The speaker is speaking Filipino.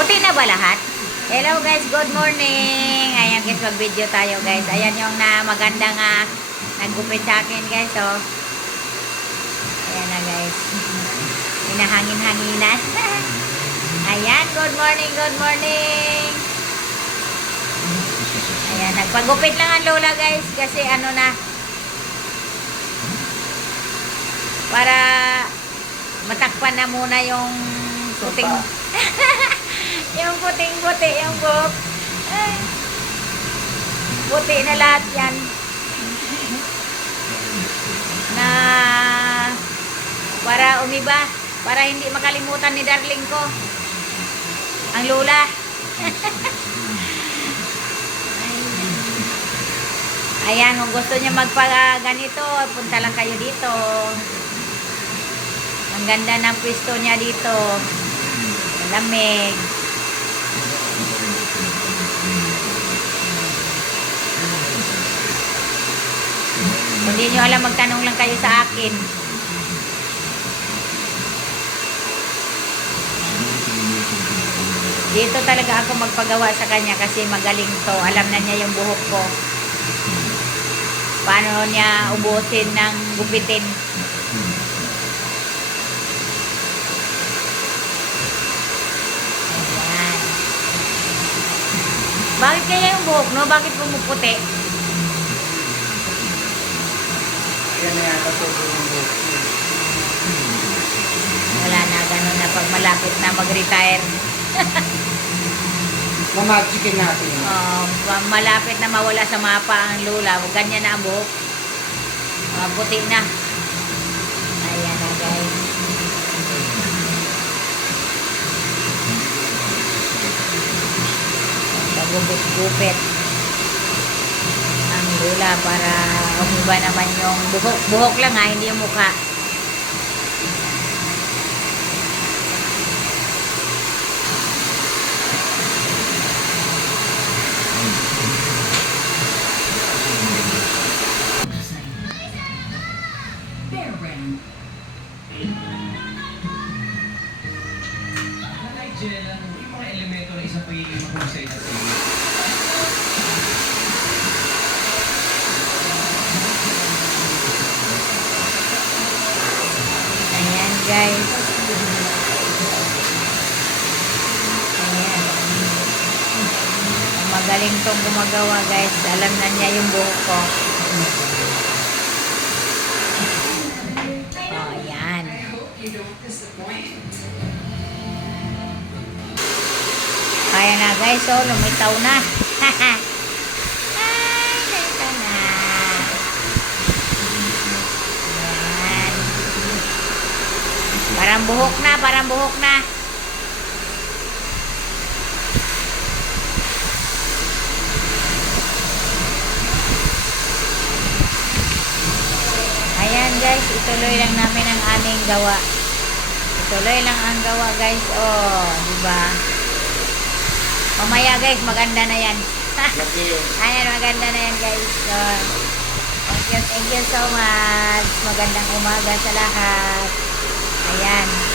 Puti na ba lahat? Hello guys, good morning. Ayan guys, mag-video tayo guys. Ayan yung na maganda nga naggupit sa akin guys, oh. Ayan na guys. Hinahangin-hanginan. Ayan, good morning, good morning. Ayan, nagpagupit lang ang lola guys kasi ano na, para matakpan na muna yung puting yung puting-puti yung buhok. Ay, puti na lahat yan na para umiba, para hindi makalimutan ni darling ko ang lola. Ayan, kung gusto niya magpa-ganito, punta lang kayo dito. Ang ganda ng pwesto niya dito. Malamig. Kung hindi nyo alam, magtanong lang kayo sa akin. Dito talaga ako magpagawa sa kanya kasi magaling to. Alam na niya yung buhok ko. Paano niya ubusin ng gupitin. Ayan. Bakit kaya yung buhok, no? Bakit pumuputi? Yan na yata po yung buhok. Wala na, ganun na pag malapit na mag-retire. Mamagikin natin. Malapit na mawala sa mapa ang lula. Ganyan na ang buhok. Puti na. Ayan na guys. Pagupit-gupit ang lula para umiba naman yung buhok. Buhok lang ha, hindi yung mukha. Yung mga elemento na isang pagiging mahusay na sa iyo. Ayan guys. Ayan. Magaling tong gumagawa guys. Alam na niya yung buhok ko. Oh, ayan. Kaya na guys, oh, lumitaw na. Ay, lumitaw na. Ayan. Parang buhok na, parang buhok na. Ayan guys, ituloy lang namin ang aming gawa. Ituloy lang ang gawa guys, oh, diba? Mamaya guys, maganda na yan. Ayan, maganda na yan guys. So, thank you so much. Magandang umaga sa lahat. Ayan.